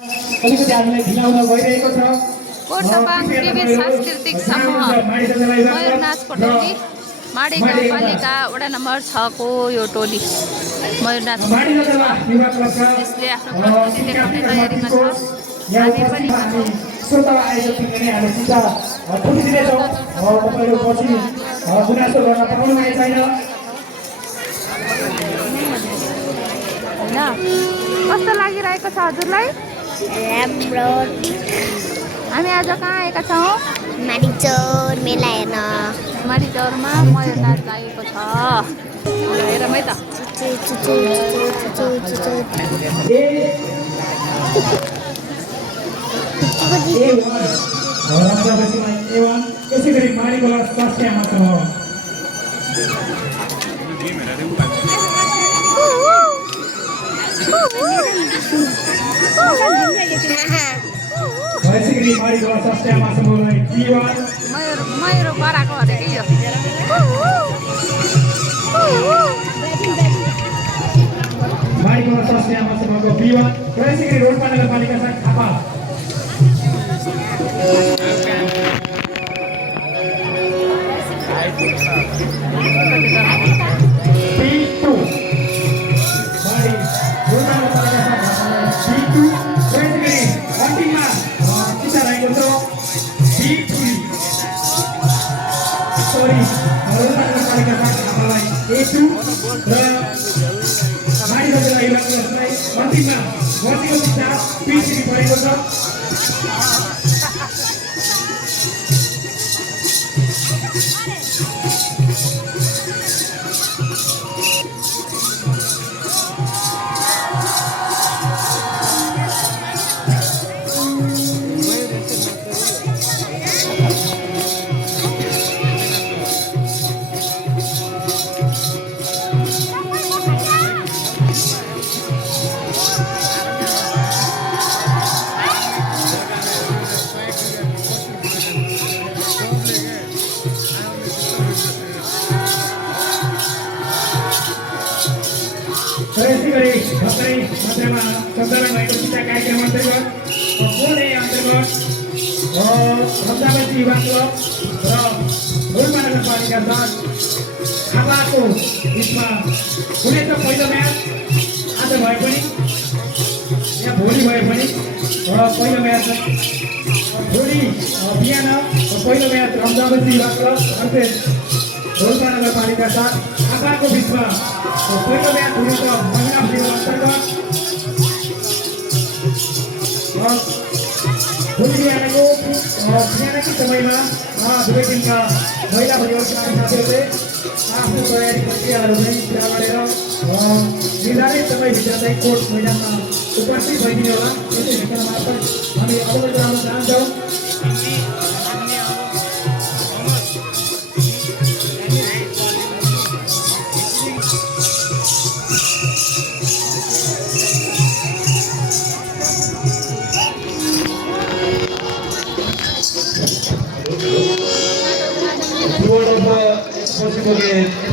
अलिकति हामीलाई ढिला हुन गइरहेको छ। कोटतापाङ टिभी सांस्कृतिक समूह मयूर नाचको टोली माडी गाउँपालिका वडा नम्बर 6 को यो टोली मयूर नाच यसले आफ्नो प्रस्तुति देखाउने तयारीमा छ। हामी पनि श्रोता आयोजक हामी चिन्ता ठुलिदिनेछौँ। तपाईँहरू पछि गुनासो गर्न पाउनु भएको छैन। कस्तो लागिरहेको छ हजुरलाई? राम्रो। हामी आज कहाँ आएका छौँ? माडिचौर मेला हेर्न। माडिचौरमा मयूर नाच लागेको छ। हेरौँ है त। यसै गरी माडीको स्वास्थ्यमा छ। मयूर कराएको अरे कि यो माडीको स्वास्थ्यमा समूहको विवाद यसै गरी रोल्पा नगरपालिका थापा भोलि भए पनि पहिलो म्याच भोलि बिहान पहिलो म्याच रमजाबती विभाग र रोल्पा नगरपालिका साथ खापाको बिचमा पहिलो म्याच हुनु छ। महिला फुटबल अन्तर्गत भोलि बिहानको समयमा दुवै टिमका महिला फुटबल साथीहरूले आफ्नो तयारी प्रक्रियाहरू नै पुरा गरेर निर्धारित समयभित्र चाहिँ कोर्ट मैदानमा उपस्थित भइदिनु होला। यसै भित्र मार्फत हामी अवगत गराउन चाहन्छौँ।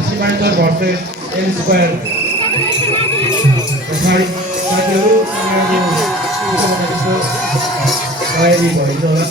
Simantar versus L Square. साथीहरू तयारी भइदिनु होला।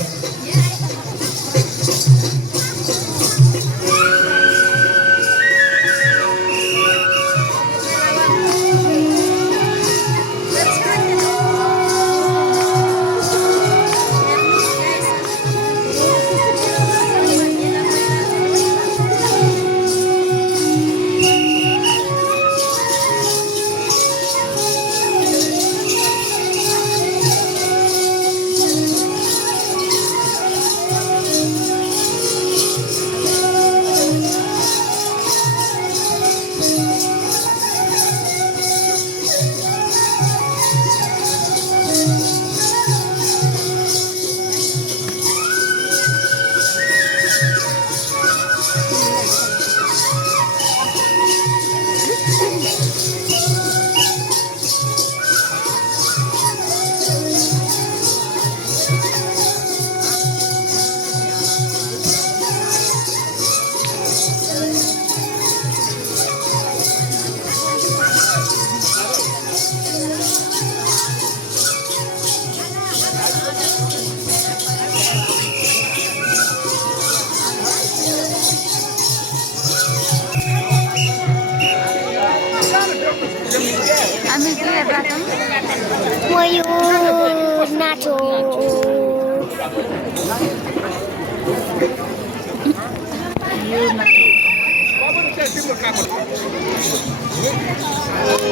रातम मयूर नाचो यो